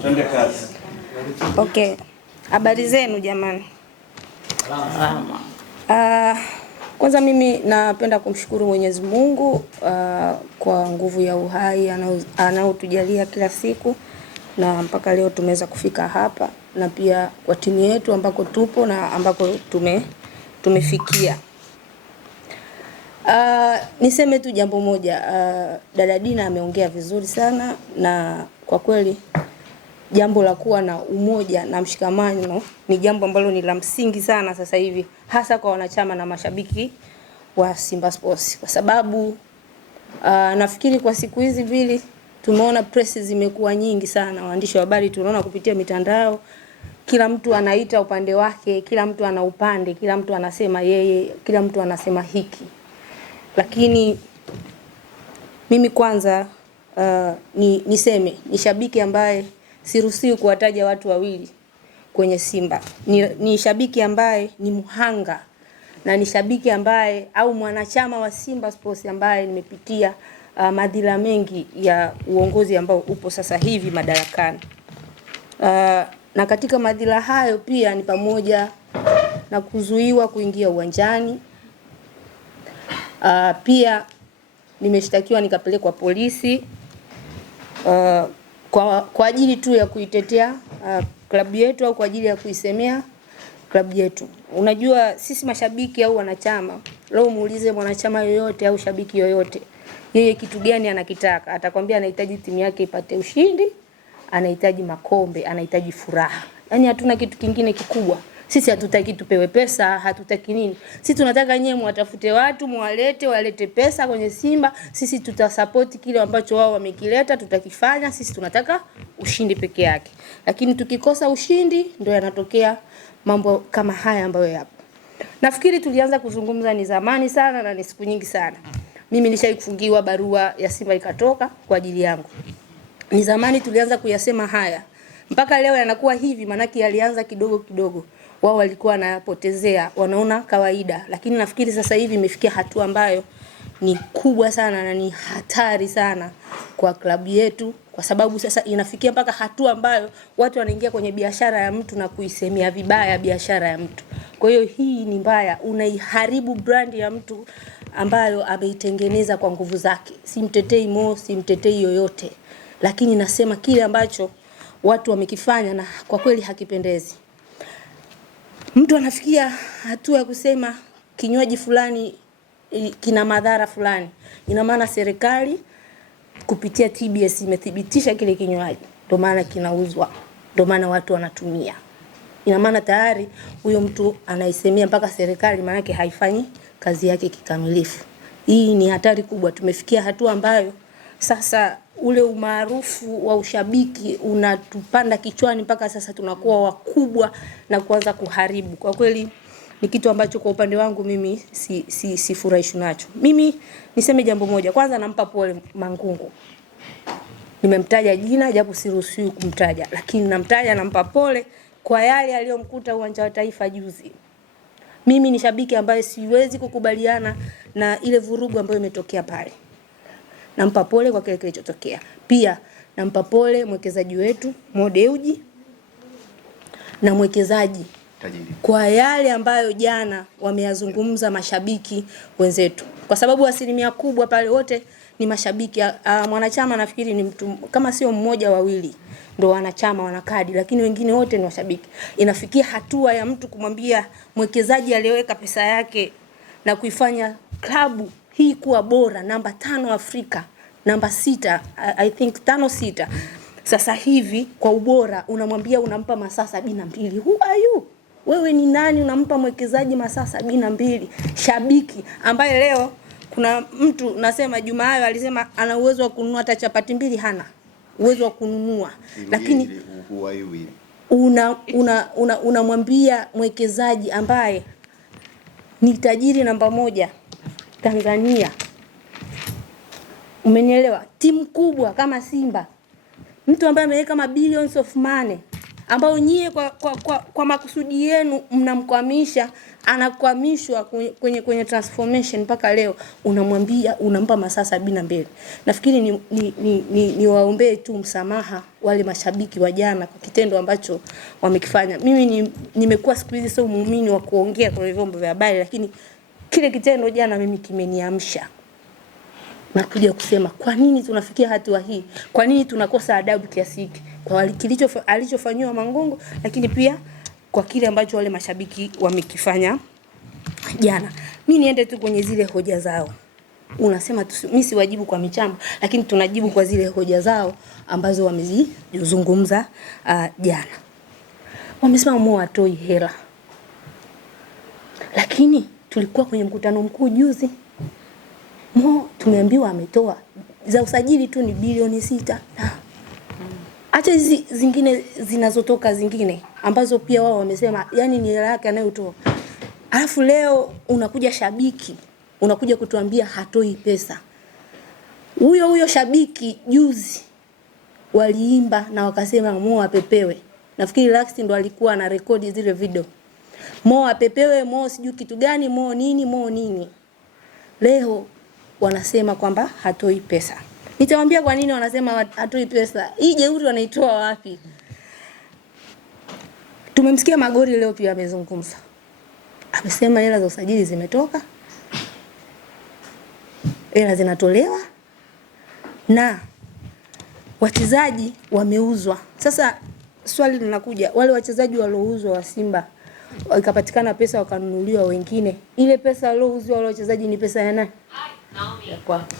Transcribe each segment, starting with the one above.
Twende kazi. Okay. Habari zenu jamani. Kwanza mimi napenda kumshukuru Mwenyezi Mungu kwa nguvu ya uhai anaotujalia kila siku na mpaka leo tumeweza kufika hapa, na pia kwa timu yetu ambako tupo na ambako tumefikia. Niseme tu jambo moja, dada Dina ameongea vizuri sana, na kwa kweli jambo la kuwa na umoja na mshikamano ni jambo ambalo ni la msingi sana sasa hivi, hasa kwa wanachama na mashabiki wa Simba Sports, kwa sababu nafikiri kwa siku hizi mbili tumeona press zimekuwa nyingi sana, waandishi wa habari tunaona kupitia mitandao, kila mtu anaita upande wake, kila mtu ana upande, kila mtu anasema yeye, kila mtu anasema hiki. Lakini mimi kwanza niseme ni shabiki ambaye siruhusiwi kuwataja watu wawili kwenye Simba. Ni shabiki ambaye ni muhanga, na ni shabiki ambaye au mwanachama wa Simba Sports ambaye nimepitia madhila mengi ya uongozi ambao upo sasa hivi madarakani. Na katika madhila hayo pia ni pamoja na kuzuiwa kuingia uwanjani. Pia nimeshtakiwa nikapelekwa polisi kwa ajili tu ya kuitetea klabu yetu au kwa ajili ya kuisemea klabu yetu. Unajua sisi mashabiki au wanachama, leo muulize mwanachama yoyote au shabiki yoyote, yeye kitu gani anakitaka? Atakwambia anahitaji timu yake ipate ushindi, anahitaji makombe, anahitaji furaha. Yaani hatuna kitu kingine kikubwa. Sisi hatutaki tupewe pesa, hatutaki nini. Sisi tunataka nyewe mwatafute watu, walete pesa kwenye Simba. Sisi tutasupport kile ambacho wao wamekileta, tutakifanya. Sisi tunataka ushindi peke yake. Lakini tukikosa ushindi ndio yanatokea mambo kama haya ambayo yapo. Nafikiri tulianza kuzungumza ni zamani sana na ni siku nyingi sana. Mimi nishaikufungiwa barua ya Simba ikatoka kwa ajili yangu. Ni zamani tulianza kuyasema haya. Mpaka leo yanakuwa hivi, manaki yalianza kidogo kidogo. Wao walikuwa wanapotezea, wanaona kawaida, lakini nafikiri sasa hivi imefikia hatua ambayo ni kubwa sana na ni hatari sana kwa klabu yetu, kwa sababu sasa inafikia mpaka hatua ambayo watu wanaingia kwenye biashara ya mtu na kuisemea vibaya biashara ya mtu. Kwa hiyo hii ni mbaya, unaiharibu brand ya mtu ambayo ameitengeneza kwa nguvu zake. Simtetei Mo, simtetei yoyote, lakini nasema kile ambacho watu wamekifanya na kwa kweli hakipendezi. Mtu anafikia hatua ya kusema kinywaji fulani kina madhara fulani. Ina maana serikali kupitia TBS imethibitisha kile kinywaji, ndio maana kinauzwa, ndio maana watu wanatumia. Ina maana tayari huyo mtu anaisemea mpaka serikali, maana yake haifanyi kazi yake kikamilifu. Hii ni hatari kubwa. Tumefikia hatua ambayo sasa ule umaarufu wa ushabiki unatupanda kichwani mpaka sasa tunakuwa wakubwa na kuanza kuharibu. Kwa kweli ni kitu ambacho kwa upande wangu mimi sifurahishwi nacho. Mimi niseme jambo moja. Kwanza nampa pole Mangungu. Nimemtaja jina japo siruhusiwi kumtaja, lakini namtaja, nampa pole kwa yale aliyomkuta uwanja wa Taifa juzi. Mimi ni shabiki ambaye siwezi kukubaliana na ile vurugu ambayo imetokea pale. Nampa pole kwa kile kilichotokea. Pia nampa pole mwekezaji wetu Mo Dewji na mwekezaji tajiri kwa yale ambayo jana wameyazungumza mashabiki wenzetu, kwa sababu asilimia kubwa pale wote ni mashabiki. Mwanachama nafikiri ni mtu kama sio mmoja wawili ndio wanachama wana kadi, lakini wengine wote ni washabiki. Inafikia hatua ya mtu kumwambia mwekezaji aliyeweka pesa yake na kuifanya klabu hii kuwa bora, namba 5 Afrika, namba 6, I think 5-6 sasa hivi kwa ubora, unamwambia unampa masaa 72. Who are you? Wewe ni nani unampa mwekezaji masaa 72? Shabiki ambaye leo kuna mtu nasema Jumaa alisema ana uwezo wa kununua hata chapati mbili, hana uwezo wa kununua. Lakini unamwambia mwekezaji ambaye ni tajiri namba 1 Tanzania. Umenielewa? Timu kubwa kama Simba, mtu ambaye ameweka billions of money ambao nyie kwa makusudi yenu mnamkwamisha, anakwamishwa kwenye transformation mpaka leo unamwambia unampa masaa 72. Nafikiri ni waombee tu msamaha wale mashabiki wa jana kwa kitendo ambacho wamekifanya. Mimi nimekuwa siku hizi sio muumini wa kuongea kwenye vyombo vya habari, lakini kile kitendo jana mimi kimeniamsha na kuja kusema kwa nini tunafikia hatua hii? Kwa nini tunakosa adabu kiasi hiki? Kwa alichofanywa Mangungu, lakini pia kwa kile ambacho wale mashabiki wamekifanya jana. Mimi niende tu kwenye zile hoja zao. Unasema mimi si wajibu kwa michambo, lakini tunajibu kwa zile hoja zao ambazo wamezizungumza jana. Wamesema Mo atoi hela. Lakini tulikuwa kwenye mkutano mkuu juzi. Mo tumeambiwa ametoa za usajili tu ni bilioni 6. Acha hizi zingine zinazotoka zingine ambazo pia wao wamesema yani ni hela yake anayotoa. Alafu leo unakuja shabiki, unakuja kutuambia hatoi pesa. Huyo shabiki juzi waliimba na wakasema Mo apepewe. Nafikiri Lax ndo alikuwa na rekodi zile video. Mo apepewe, Mo sijui kitu gani, Mo nini. Leo wanasema kwamba hatoi pesa. Nitawaambia kwa nini wanasema hatoi pesa. Hii jeuri wanaitoa wapi? Tumemsikia Magori leo pia amezungumza. Amesema hela za usajili zimetoka. Hela zinatolewa na wachezaji wameuzwa. Sasa swali linakuja, wale wachezaji waliouzwa wa Simba wakapatikana pesa wakanunuliwa wengine. Ile pesa waliouzwa wale wachezaji ni pesa ya nani? Ya kwako.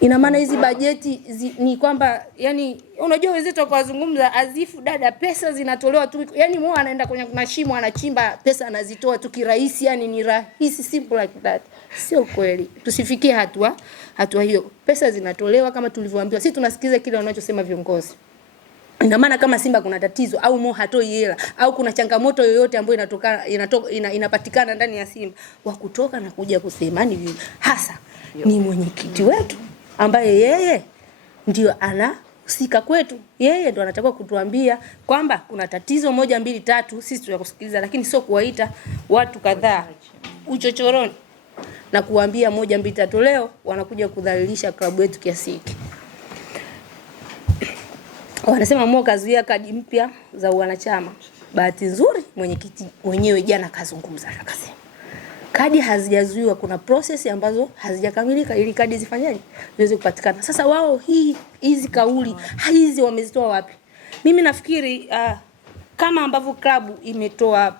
Ina maana hizi bajeti ni kwamba yani unajua wenzetu kwa kuzungumza azifu dada pesa zinatolewa tu yani Mo anaenda kwenye mashimo anachimba pesa anazitoa tu kirahisi yani ni rahisi simple like that. Sio kweli. Tusifikie hatua hiyo. Pesa zinatolewa kama tulivyoambiwa. Sisi tunasikiza kile wanachosema viongozi. Ina maana kama Simba kuna tatizo au Mo hatoi hela au kuna changamoto yoyote ambayo inapatikana ndani ya Simba wa kutoka na kuja kusema ni hasa ni mwenyekiti wetu ambaye yeye ndio anahusika kwetu. Yeye ndio anatakiwa kutuambia kwamba kuna tatizo 1 2 3, sisi tunakusikiliza, lakini sio kuwaita watu kadhaa uchochoroni na kuambia 1 2 3. Leo wanakuja kudhalilisha klabu yetu kiasi hiki. Wanasema Mo kazuia kadi mpya za wanachama. Bahati nzuri mwenyekiti mwenyewe jana kazungumza akasema kadi hazijazuiwa, kuna process ambazo hazijakamilika ili kadi zifanyaje ziweze kupatikana. Sasa wao hizi kauli hizi wamezitoa wapi? Mimi nafikiri kama ambavyo klabu imetoa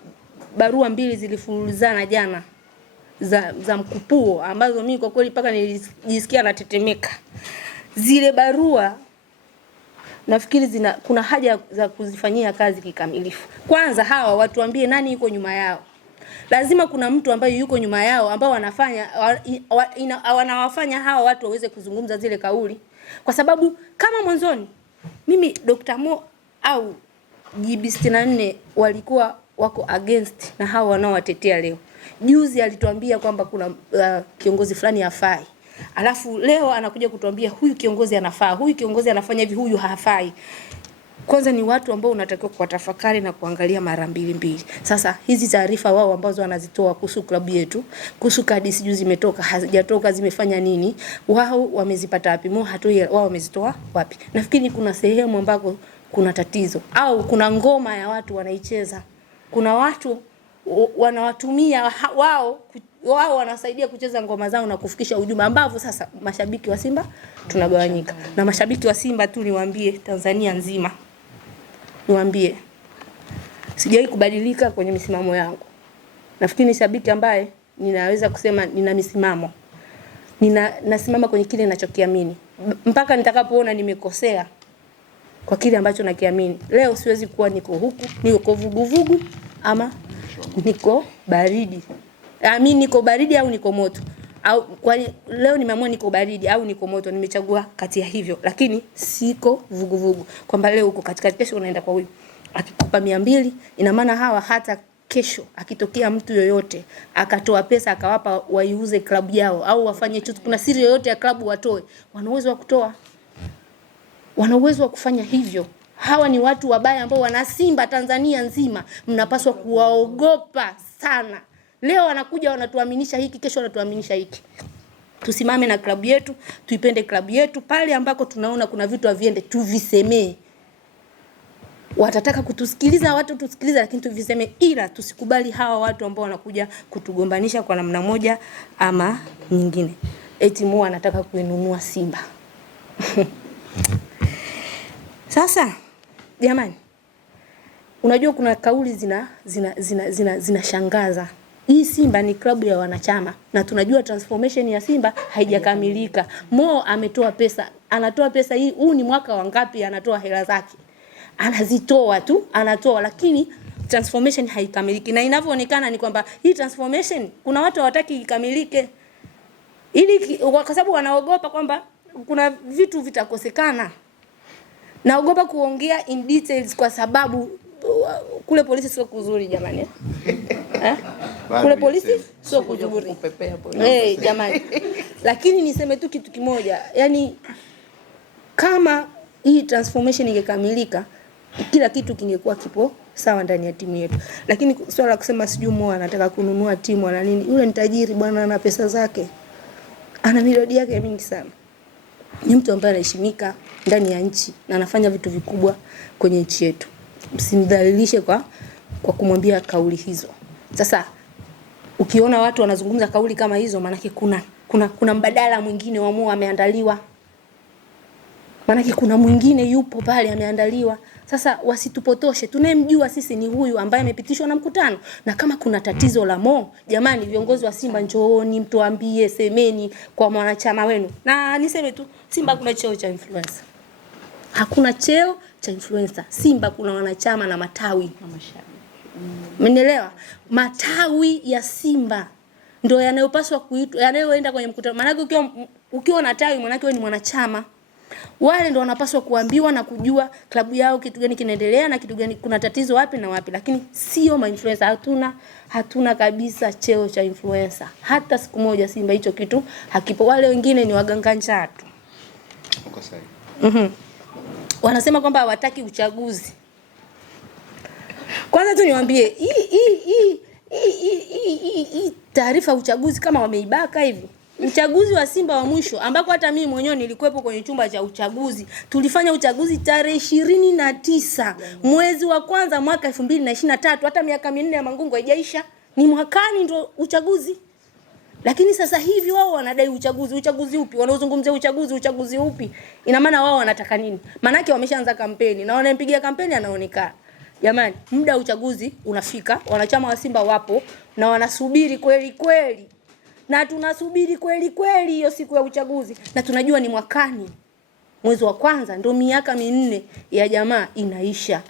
barua 2 zilifuluzana jana za mkupuo ambazo mimi kwa kweli paka nilijisikia natetemeka. Zile barua nafikiri kuna haja za kuzifanyia kazi kikamilifu. Kwanza hawa watuambie nani yuko nyuma yao. Lazima kuna mtu ambaye yuko nyuma yao ambao wanawafanya hawa watu waweze kuzungumza zile kauli. Kwa sababu kama mwanzoni mimi Dr. Mo au GB64 walikuwa wako against na hawa wanaowatetea leo. Juzi alituambia kwamba kuna kiongozi fulani hafai. Alafu leo anakuja kutuambia huyu kiongozi anafaa, huyu kiongozi anafanya hivi, huyu hafai. Kwanza ni watu ambao unatakiwa kuwatafakari na kuangalia mara mbili. Sasa hizi taarifa wao ambazo wanazitoa kuhusu klabu yetu, kuhusu kadi siju zimetoka, hazijatoka, zimefanya nini? Wao wamezipata wapi? Mo hatoi wao wamezitoa wapi? Nafikiri kuna sehemu ambako kuna tatizo au kuna ngoma ya watu wanaicheza. Kuna watu wanawatumia wao wanasaidia kucheza ngoma zao na kufikisha ujumbe ambavyo sasa mashabiki wa Simba tunagawanyika. Na mashabiki wa Simba tu niwaambie Tanzania nzima. Niwaambie sijawahi kubadilika kwenye misimamo yangu. Nafikiri ni shabiki ambaye ninaweza kusema nina misimamo. Nasimama kwenye kile ninachokiamini. Mpaka nitakapoona nimekosea kwa kile ambacho nakiamini. Leo siwezi kuwa niko huku, niko vuguvugu ama niko baridi. Mimi niko baridi au niko moto. Au kwa leo nimeamua niko baridi au niko moto, nimechagua kati ya hivyo, lakini siko vuguvugu. Kwamba leo uko katikati, kesho unaenda kwa huyu. Akikupa 200, ina maana hawa hata kesho akitokea mtu yoyote akatoa pesa akawapa waiuze klabu yao au wafanye chochote, kuna siri yoyote ya klabu watoe, wana uwezo wa kutoa. Wana uwezo wa kufanya hivyo. Hawa ni watu wabaya ambao wana Simba Tanzania nzima, mnapaswa kuwaogopa sana. Leo wanakuja wanatuaminisha hiki, kesho wanatuaminisha hiki. Tusimame na klabu yetu, tuipende klabu yetu, pale ambako tunaona kuna vitu haviende tuvisemee. Watataka kutusikiliza watu tusikiliza, lakini tuviseme, ila tusikubali hawa watu ambao wanakuja kutugombanisha kwa namna moja ama nyingine. Eti Mo anataka kuinunua Simba. Sasa jamani, unajua kuna kauli zinashangaza. Hii Simba ni klabu ya wanachama na tunajua transformation ya Simba haijakamilika. Mo ametoa pesa, anatoa pesa hii, huu ni mwaka wangapi anatoa hela zake. Anazitoa tu, anatoa, lakini transformation haikamiliki. Na inavyoonekana ni kwamba hii transformation kuna watu hawataki ikamilike. Ili kwa sababu wanaogopa kwamba kuna vitu vitakosekana. Naogopa kuongea in details kwa sababu kule polisi sio kuzuri jamani. Kule polisi sio kuzuri. Jamani. Lakini niseme tu kitu kimoja, yani kama hii transformation ingekamilika, kila kitu kingekuwa kipo sawa ndani ya timu yetu. Lakini swala la kusema sijui Mo anataka kununua timu na nini, yule ni tajiri bwana, ana pesa zake. Ana milioni yake mingi sana. Ni mtu ambaye anaheshimika ndani ya nchi na anafanya vitu vikubwa kwenye nchi yetu. Msimdhalilishe kwa kumwambia kauli hizo. Sasa ukiona watu wanazungumza kauli kama hizo, maana yake kuna mbadala mwingine wa Mo ameandaliwa. Maana yake kuna mwingine yupo pale ameandaliwa. Sasa wasitupotoshe. Tunayemjua sisi ni huyu ambaye amepitishwa na mkutano. Na kama kuna tatizo la Mo, jamani viongozi wa Simba njooni mtuambie, semeni kwa mwanachama wenu. Na niseme tu, Simba kuna cheo cha influencer. Hakuna cheo cha influencer. Simba kuna wanachama na matawi na mashabiki. Mmenielewa? Matawi ya Simba ndio yanayopaswa kuitwa, yanayoenda kwenye mkutano. Maana ukiwa na tawi maana yake wewe ni mwanachama. Wale ndio wanapaswa kuambiwa na kujua klabu yao kitu gani kinaendelea na kitu gani kuna tatizo wapi na wapi, lakini sio ma influencer. Hatuna kabisa cheo cha influencer. Hata siku moja Simba hicho kitu hakipo. Wale wengine ni waganga njaa tu. Uko sahihi. Wanasema kwamba hawataki uchaguzi. Kwanza tu niwaambie hii taarifa uchaguzi kama wameibaka hivi. Uchaguzi wa Simba wa mwisho ambako hata mimi mwenyewe nilikuwepo kwenye chumba cha uchaguzi. Tulifanya uchaguzi tarehe 29 mwezi wa kwanza mwaka 2023. Hata miaka 4 ya Mangungu haijaisha. Ni mwakani ndo uchaguzi. Lakini sasa hivi wao wanadai uchaguzi. Uchaguzi upi? Wanaozungumzia uchaguzi upi? Ina maana wao wanataka nini? Maana yake wameshaanza kampeni na wanampigia kampeni anaonekana. Jamani, muda uchaguzi unafika. Wanachama wa Simba wapo na wanasubiri kweli kweli. Na tunasubiri kweli kweli hiyo siku ya uchaguzi. Na tunajua ni mwakani. Mwezi wa kwanza ndio miaka 4 ya jamaa inaisha.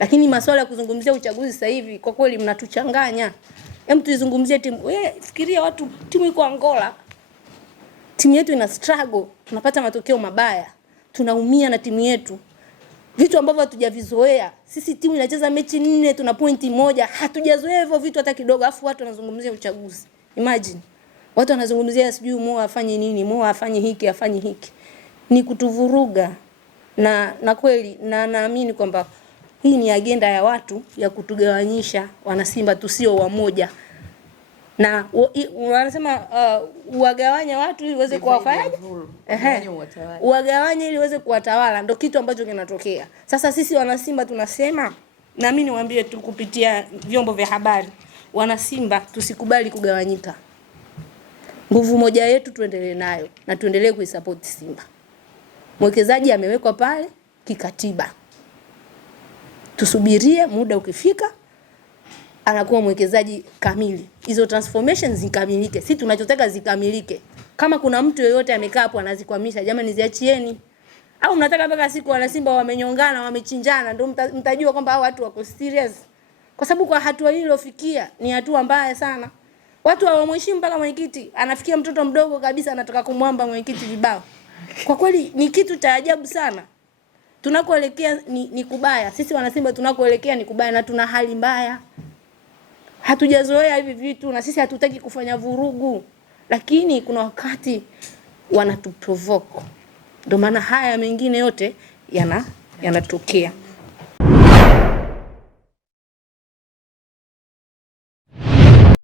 Lakini masuala ya kuzungumzia uchaguzi sasa hivi kwa kweli mnatuchanganya. Hem, tuizungumzie timu. Wewe fikiria timu iko Angola. Timu yetu ina struggle, tunapata matokeo mabaya. Tunaumia na timu yetu. Vitu ambavyo hatujavizoea. Sisi timu inacheza mechi 4 tuna pointi 1. Hatujazoea hivyo vitu hata kidogo, afu watu wanazungumzia uchaguzi. Imagine. Watu wanazungumzia sijui Mo afanye nini, Mo afanye hiki, afanye hiki. Ni kutuvuruga. Na kweli na naamini kwamba hii ni agenda ya watu ya kutugawanyisha wana Simba tusio wamoja. Na wanasema uwagawanya watu ili uweze kuwafanyaje? Uwagawanya ili uweze kuwatawala, ndio kitu ambacho kinatokea. Sasa sisi wana Simba tunasema, na mimi niwaambie tu kupitia vyombo vya habari, wana Simba tusikubali kugawanyika. Nguvu moja yetu tuendelee nayo na tuendelee kuisupport Simba. Mwekezaji amewekwa pale kikatiba. Tusubirie muda ukifika anakuwa mwekezaji kamili. Hizo transformations zikamilike. Sisi tunachotaka zikamilike. Kama kuna mtu yeyote amekaa hapo anazikwamisha, jamani ziachieni. Au mnataka mpaka siku wana Simba wamenyongana, wamechinjana ndio mtajua kwamba hao watu wako serious. Kwa sababu kwa hatua hii iliyofikia ni hatua mbaya sana. Watu hawamheshimu mpaka mwenyekiti, anafikia mtoto mdogo kabisa anataka kumwamba mwenyekiti vibao. Kwa kweli ni kitu cha ajabu sana. Tunakoelekea ni kubaya. Sisi wana Simba tunakoelekea ni kubaya na tuna hali mbaya. Hatujazoea hivi vitu na sisi hatutaki kufanya vurugu. Lakini kuna wakati wanatuprovoke. Ndio maana haya mengine yote yanatokea.